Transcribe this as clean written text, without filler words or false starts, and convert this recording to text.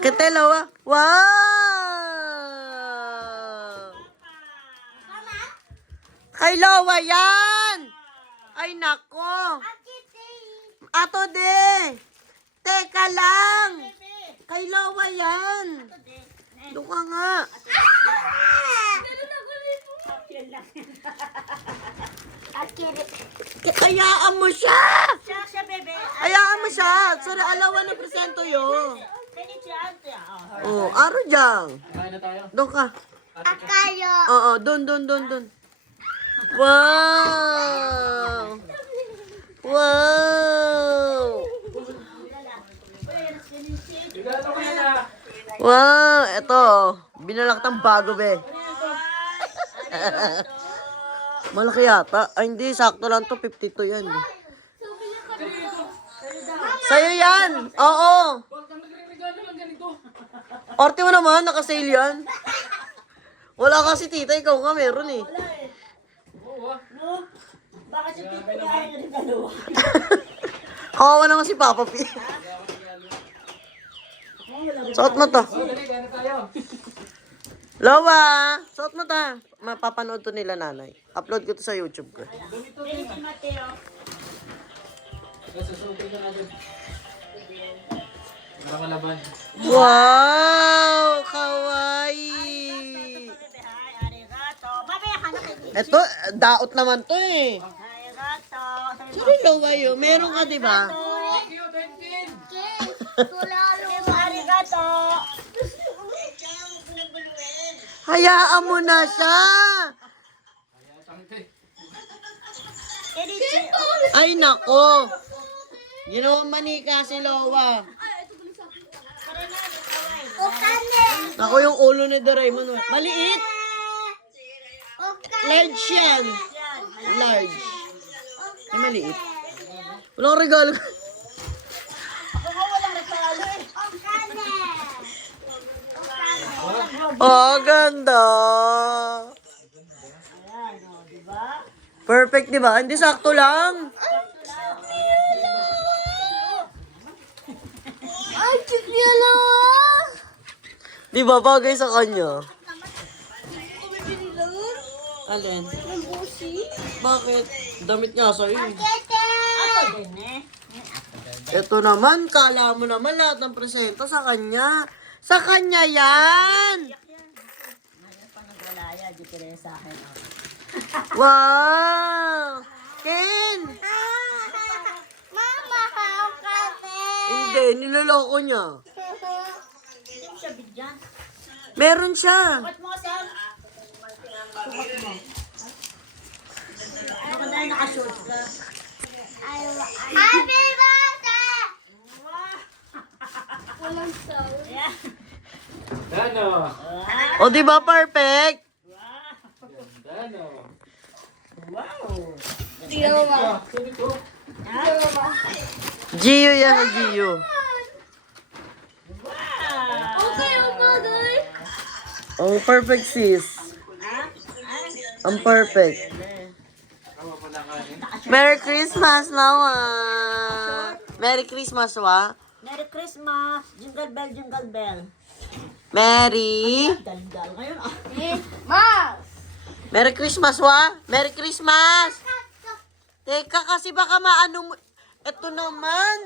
Katelawa. Wow! Kay Lowa yan! Ay, nako! Ato de! Teka lang! Kay Lowa yan! Doon ka nga! Hayaan mo siya! Hayaan mo siya! Sorry, alawan na presento yun. Oh, aro dyan. Doon ka. Akayo. Oo, doon. Wow! Wow! Wow! Ito, binalaktang bago, be. Malaki yata. Ay, hindi. Sakto lang to. 52 yan. Sa'yo yan. Oo. Orte mo naman. Nakasale yan. Wala kasi tita. Ikaw nga meron eh. Bakit si Tito niya ay nagdalawa? Kawawa naman si Papa P. Suot mo to. Lowa! Suot mo to. Mapapanood to nila nanay. Upload ko to sa YouTube ko. Pwede si Mateo. Wow! Kawaii! Arigato. Mamaya ka na kayo. Ito, daot naman to eh. Arigato. Sino Lowa yun? Meron ka, di ba? Arigato. Hayaan mo na siya! Ay, nako! Ginawang manika si Lowa. Ako yung ulo ni Doraemon. Maliit! Large yan. Large. Ay, maliit. Walang regalo. Oh, ganda. Perfect, di ba? Hindi sakto lang. Ay, cute niya lang. Di ba bagay sa kanya? Alin? Bakit? Damit nga sa'yo eh. Ako din eh. Ito naman, kala mo naman lahat ng presento sa kanya. Sa kanya yan! Panagwalaya, di kaya sa akin. Wow! Ken! Mama, how kasi? Hindi, niloloko niya. Hindi mo siya bigyan. Meron siya. Sukat mo, Sam. Sukat mo. Baka dahil nakashort ka. Happy birthday! Walang sound. Yeah. Dano. O, di ba perfect? Dano. Wow. Gio yan, Gio. Okay, mother. Oh, perfect sis. Ang perfect. Merry Christmas, Lawa. Merry Christmas, wa. Merry Christmas. Jingle bell, jingle bell. Merry. Dal-dal ngayon ah. Merry Christmas, wa. Merry Christmas. Teka, kasi baka maano mo. Ito naman.